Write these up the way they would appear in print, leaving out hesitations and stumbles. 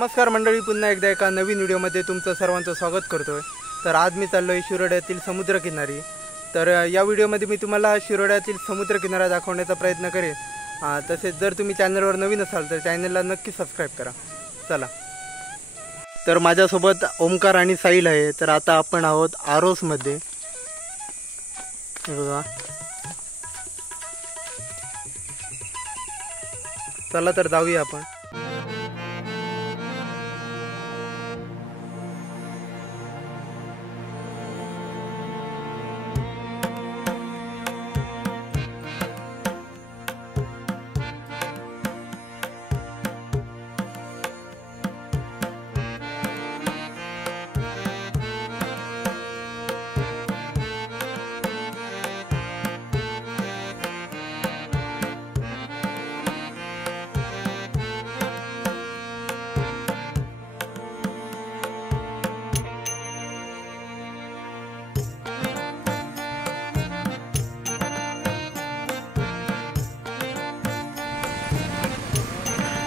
नमस्कार मंडळी, पुन्हा एकदा एका नवीन व्हिडिओमध्ये तुमचं सर्वांचं स्वागत करतोय। तर आज मी चाललोय शिरोड्यातील समुद्रकिनारी। तर या व्हिडिओमध्ये मी तुम्हाला शिरोड्यातील समुद्रकिनारा दाखवण्याचा प्रयत्न करेन। तसेच जर तुम्ही चॅनलवर नवीन असाल तर चॅनलला नक्की सबस्क्राइब करा। चला, तर माझ्यासोबत ओमकार आणि साहिल आहे। तर आता आपण आहोत आरोसमध्ये। हे बघा, चला तर जाऊया आपण।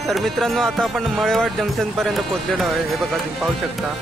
तर मित्रांनो, आता आपण मळेवाड जंक्शन पर्यंत पोहोचलेलो आहे। हे बघा, तुम्ही पाहू शकता।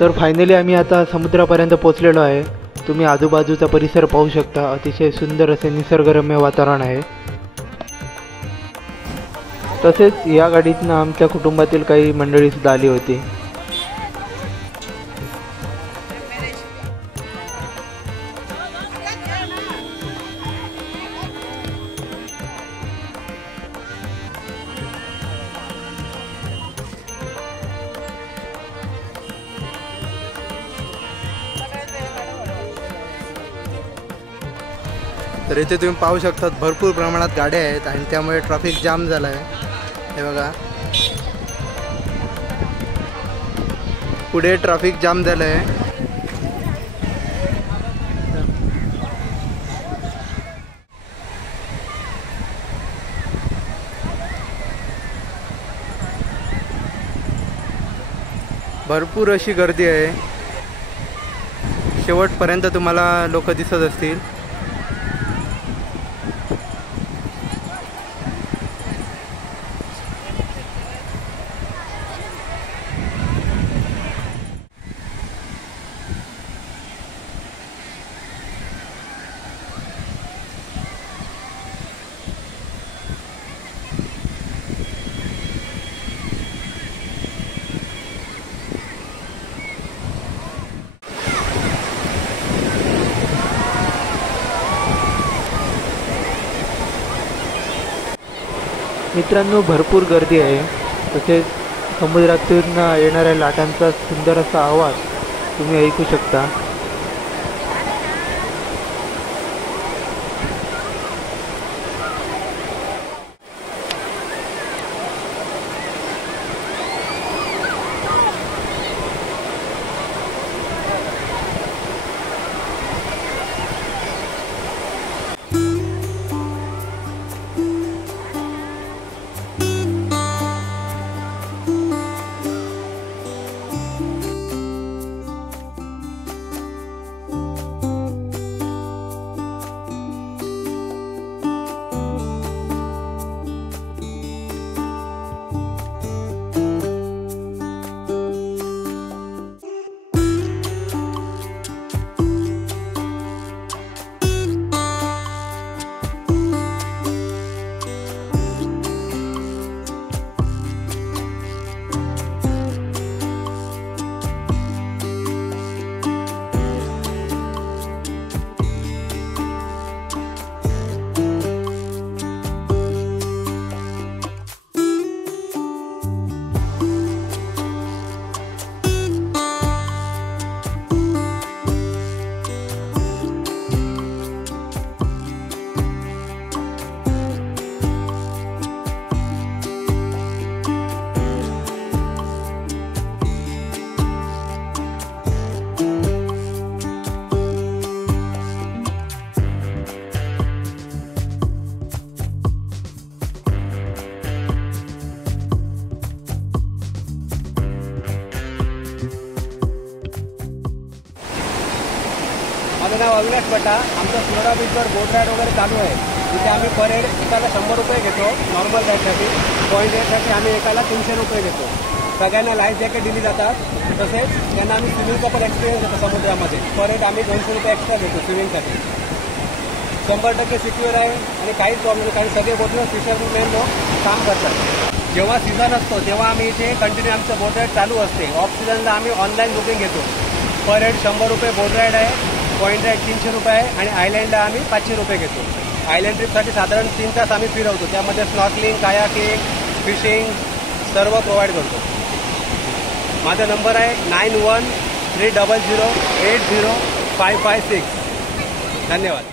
तर फायनली आम्ही आता समुद्रापर्यंत पोहोचलेलो आहे। तुम्ही आजूबाजूचा परिसर पाहू शकता। अतिशय सुंदर असे निसर्गरम्य वातावरण आहे। तसेच या गाडीतनं आमच्या कुटुंबातील काही मंडळी सुद्धा आली होती। तर इथे तुम्ही पाहू शकता भरपूर प्रमाणात गाड्या आहेत आणि त्यामुळे ट्रॅफिक जाम झाला आहे। हे बघा, पुढे ट्रॅफिक जाम झालं आहे। भरपूर अशी गर्दी आहे। शेवटपर्यंत तुम्हाला लोक दिसत असतील। मित्रांनो, भरपूर गर्दी आहे। तसेच समुद्रातून येणाऱ्या लाटांचा सुंदर असा आवाज तुम्ही ऐकू शकता। नाव अविनाश बटा. आमचं शिरोडा बीचवर बोट राईड वगैरे चालू आहे. तिथे आम्ही पर हेड एकाला 100 रुपये घेतो नॉर्मल राईडसाठी. पॉईंट राईडसाठी आम्ही एकाला 300 रुपये घेतो. सगळ्यांना लाईफ जॅकेट दिली जातात. तसेच त्यांना आम्ही स्विमिंगचा पण एक्सपिरियन्स देतो समुद्रामध्ये. पर हेड आम्ही 200 रुपये एक्स्ट्रा देतो स्विमिंगसाठी. 100% सिक्युअर आहे आणि काहीच प्रॉब्लेम नाही. काही सगळे बोटनं फिशरमॅन लोक काम करतात. जेव्हा सीझन असतो तेव्हा आम्ही इथे कंटिन्यू आमचं बोट राईड चालू असते. ऑफ सीझनला आम्ही ऑनलाईन बुकिंग घेतो. पर हेड 100 रुपये बोट राईड आहे. पॉईंट राईड 300 रुपये आहे आणि आयलँडला आम्ही 500 रुपये घेतो. आयलँड ट्रिपसाठी साधारण 3 तास आम्ही फिरवतो. त्यामध्ये स्नॉर्कलिंग, कायाकिंग, फिशिंग सर्व प्रोव्हाइड करतो. माझा नंबर आहे 9130080556. धन्यवाद.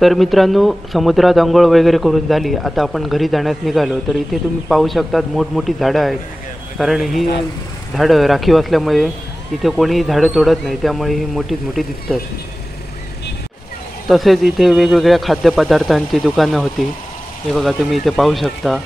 तर मित्रांनो, समुद्रात अंघोळ वगैरे करून झाली. आता आपण घरी जाण्यास निघालो. तर इथे तुम्ही पाहू शकतात मोठमोठी झाडं आहेत. कारण ही झाडं राखीव असल्यामुळे इथे कोणीही झाडं तोडत नाही, त्यामुळे ही मोठीच मोठी दिसतात. तसेच इथे वेगवेगळ्या खाद्यपदार्थांची दुकानं होती. हे बघा, तुम्ही इथे पाहू शकता.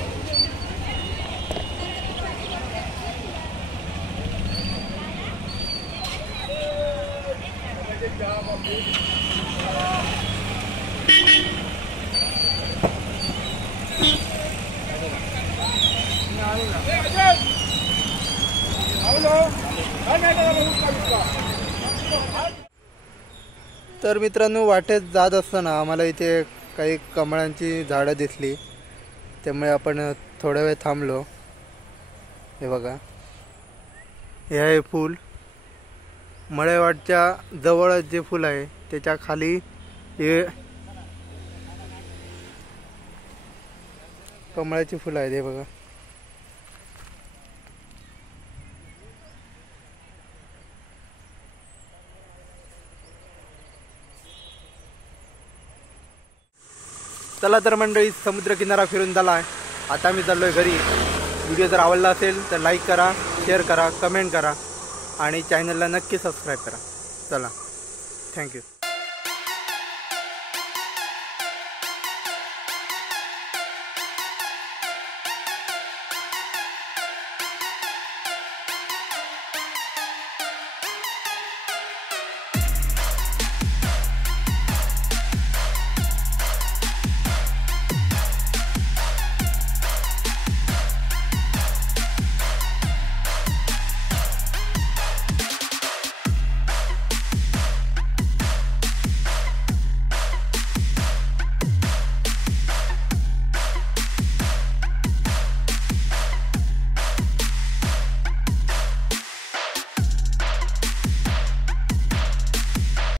तर मित्रांनो, वाटेत जात असताना आम्हाला इथे काही कमळांची झाडं दिसली, त्यामुळे आपण थोडा वेळ थांबलो. हे बघा, हे आहे फूल. मळेवाडच्या जवळ जे फुल आहे त्याच्या खाली हे कमळाची फुलं आहेत हे बघा. चला तर मंडळी, समुद्रकिनारा फिरून झाला आहे. आता मी चाललोय घरी. व्हिडिओ जर आवडला असेल तर लाईक करा, शेअर करा, कमेंट करा आणि चॅनलला नक्की सबस्क्राईब करा. चला, थँक्यू.